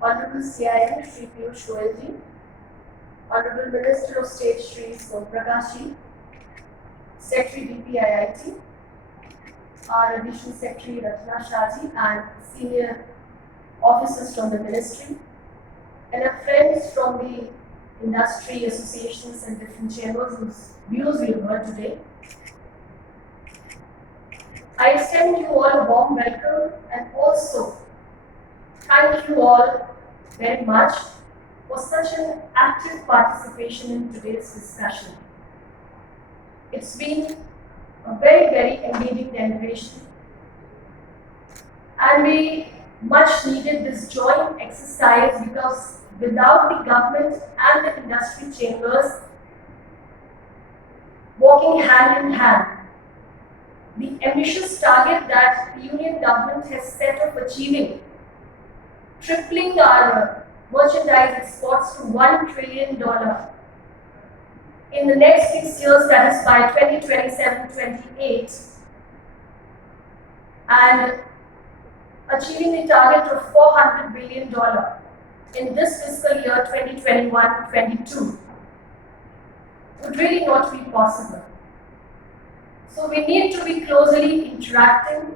Honorable CIM Sh PiyushGoyal, Honorable Minister of State Shri Somprakash, Secretary DPIIT, our Additional Secretary Ratna Shahji, and senior officers from the ministry, and our friends from the industry associations and different chambers whose views we have heard today. I extend you all a warm welcome and also thank you all very much for such an active participation in today's discussion. It's been a very engaging deliberation, and we much needed this joint exercise because without the government and the industry chambers working hand in hand, the ambitious target that the union government has set of achieving, tripling our merchandise exports to $1 trillion in the next 6 years, that is by 2027-28, and achieving the target of $400 billion in this fiscal year 2021-22 would really not be possible. So we need to be closely interacting,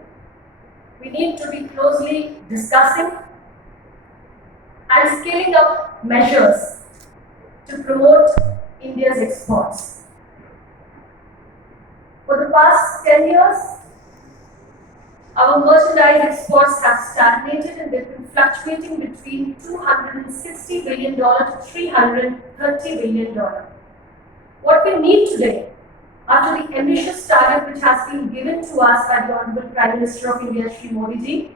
we need to be closely discussing and scaling up measures to promote India's exports. For the past 10 years, our merchandise exports have stagnated and they've been fluctuating between $260 billion to $330 billion. What we need today, after the ambitious target which has been given to us by the Honorable Prime Minister of India, Shri Modi ji,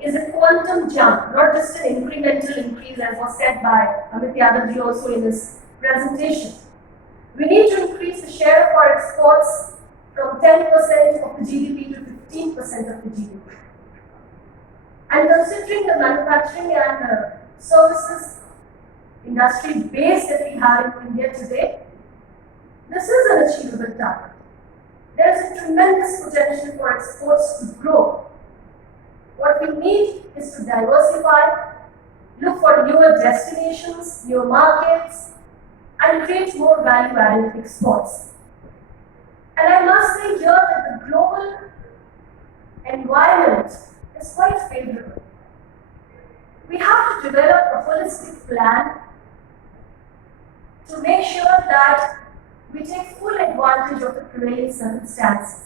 is a quantum jump, not just an incremental increase as was said by Amit Yadav ji also in his presentation. We need to increase the share of our exports from 10% of the GDP to 15% of the GDP. And considering the manufacturing and services industry base that we have in India today, this is an achievable target. There is a tremendous potential for exports to grow. What we need is to diversify, look for newer destinations, newer markets, and create more value-added exports. And I must say here that the global environment is quite favorable. We have to develop a holistic plan to make sure that we take full advantage of the prevailing circumstances.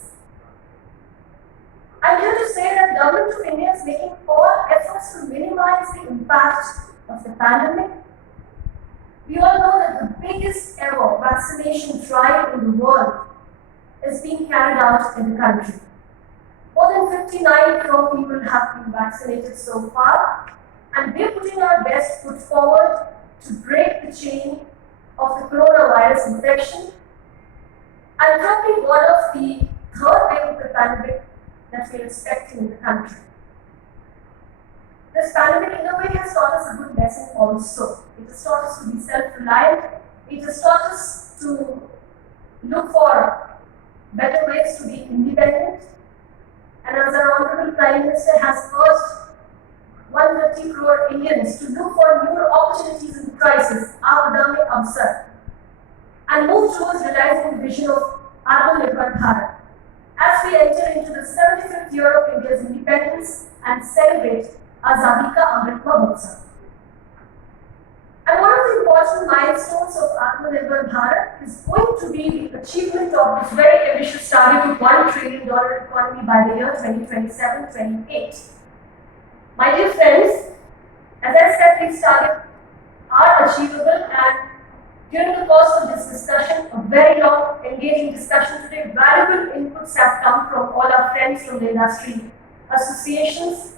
I'm here to say that Government of India is making all efforts to minimize the impact of the pandemic. We all know that the biggest ever vaccination drive in the world is being carried out in the country. More than 59 crore people have been vaccinated so far, and we're putting our best foot forward to break the chain of the coronavirus infection and probably ward off the third wave of the pandemic that we're expecting in the country. This pandemic in a way has taught us a good lesson also. It has taught us to be self-reliant. It has taught us to look for better ways to be independent. And as our Honorable Prime Minister has urged 130 crore Indians to look for newer opportunities in crisis, Apadame Avsar, and move towards realizing the vision of Atmanirbhar Bharat as we enter into the 75th year of India's independence and celebrate Azadi Ka Amrit Mahotsav. And one of the important milestones of Atmanirbhar Bharat is going to be the achievement of this very ambitious target of $1 trillion economy by the year 2027-28. My dear friends, as I said, these targets are achievable, and during the course of this discussion, a very long, engaging discussion today, valuable inputs have come from all our friends from the industry associations.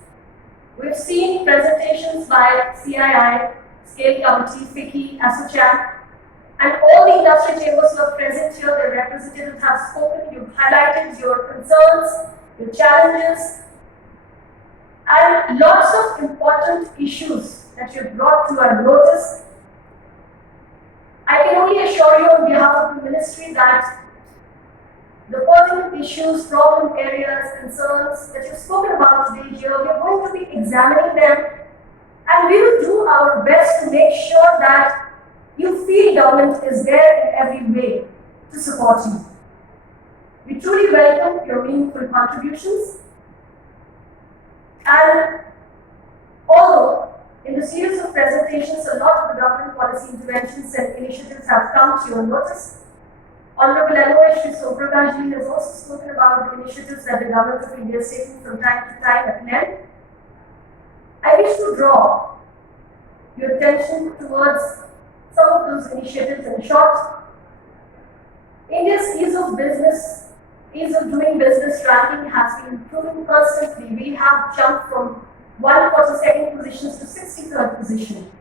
We've seen presentations by CII, Scale Committee, FICCI, ASSOCHAM, and all the industry chambers who are present here, their representatives have spoken, you've highlighted your concerns, your challenges, and lots of important issues that you've brought to our notice. I can only assure you on behalf of the ministry that the pertinent issues, problem areas, concerns that you've spoken about today here, we are going to be examining them And we will do our best to make sure that you feel government is there in every way to support you. We truly welcome your meaningful contributions. And although in the series of presentations, a lot of the government policy interventions and initiatives have come to your notice, Honorable Anupriya Patel has also spoken about the initiatives that the Government of India is taking from time to time at length. I wish to draw your attention towards some of those initiatives in short. India's ease of doing business ranking has been improving constantly. We have jumped from 142nd positions to 63rd position.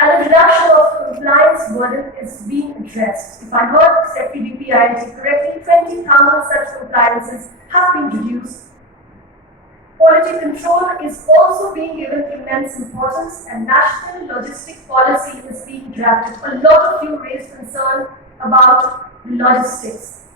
And the reduction of compliance burden is being addressed. If I heard Secretary DPIIT correctly, 20,000 such compliances have been reduced. Quality control is also being given immense importance, and national logistic policy is being drafted. A lot of you raised concern about logistics.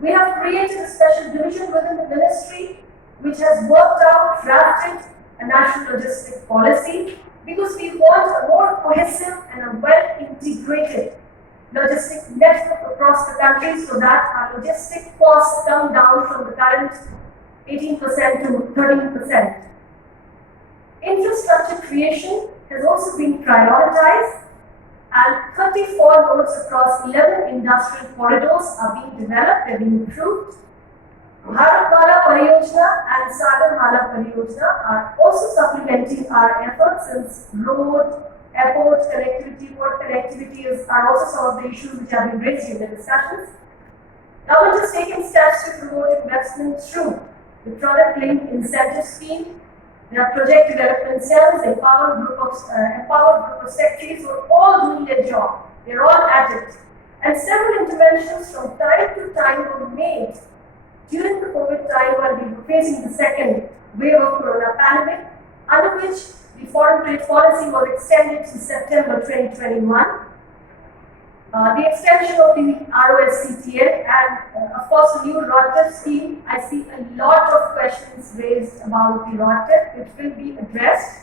We have created a special division within the ministry which has worked out, drafted a national logistic policy, because we want a more cohesive and a well-integrated logistic network across the country so that our logistic costs come down from the current 18% to 13%. Infrastructure creation has also been prioritized, and 34 roads across 11 industrial corridors are being developed, they are being improved. Bharatmala Pariyojana and Sagarmala Pariyojana are also supplementing our efforts, since road, airport connectivity, port connectivity are also some of the issues which have been raised in the discussions. Government has taken steps to promote investment through the product-linked incentive scheme. There are project development cells, empowered group of secretaries who are all doing their job. They're all at it. And several interventions from time to time were made during the COVID time while we were facing the second wave of corona pandemic, under which the foreign trade policy was extended to September 2021. The extension of the ROSCTN and of course the new ROTTEP scheme. I see a lot of questions raised about the ROTTEP, which will be addressed,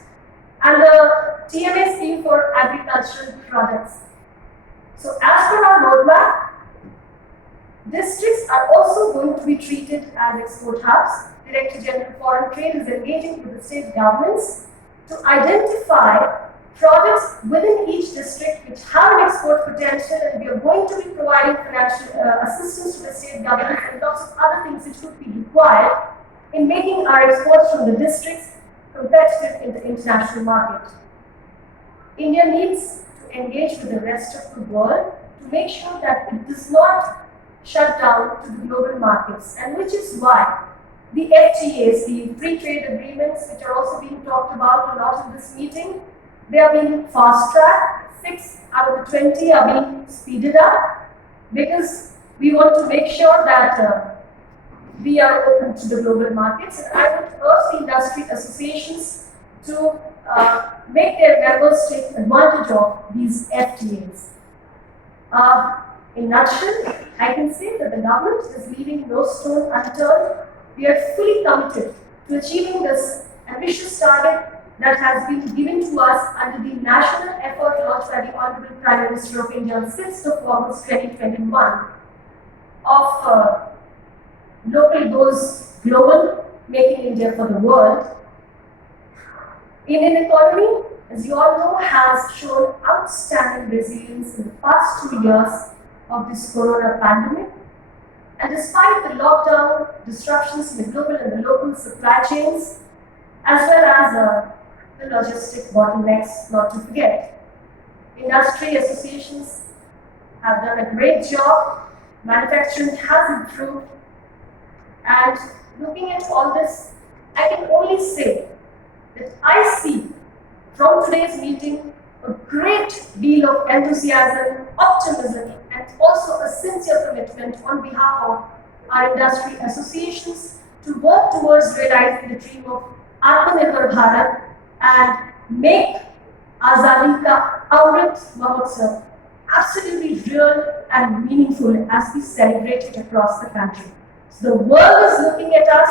and the TMA scheme for agricultural products. So as per our roadmap, districts are also going to be treated as export hubs. Director General Foreign Trade is engaging with the state governments to identify products within each district which have an export potential, and we are going to be providing financial assistance to the state government and lots of other things which could be required in making our exports from the districts competitive in the international market. India needs to engage with the rest of the world to make sure that it does not shut down to the global markets, and which is why the FTAs, the free trade agreements, which are also being talked about a lot in this meeting, they are being fast-tracked. 6 out of the 20 are being speeded up, because we want to make sure that we are open to the global markets. And I would urge the industry associations to make their members take advantage of these FTAs. In a nutshell, I can say that the government is leaving no stone unturned. We are fully committed to achieving this ambitious target that has been given to us under the national effort launched by the Honorable Prime Minister of India on 6th of August 2021 of local goes global, making India for the world. Indian economy, as you all know, has shown outstanding resilience in the past 2 years of this corona pandemic. And despite the lockdown, disruptions in the global and the local supply chains, as well as the logistic bottlenecks, not to forget, industry associations have done a great job, manufacturing has improved, and looking at all this, I can only say that I see from today's meeting a great deal of enthusiasm, optimism, and also a sincere commitment on behalf of our industry associations to work towards realizing the dream of Atmanirbhar Bharat and make Azadi Ka Amrit Mahotsav absolutely real and meaningful as we celebrate it across the country. So the world is looking at us.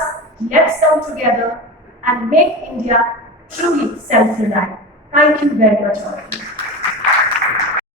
Let's come together and make India truly self-reliant. Thank you very much all of you.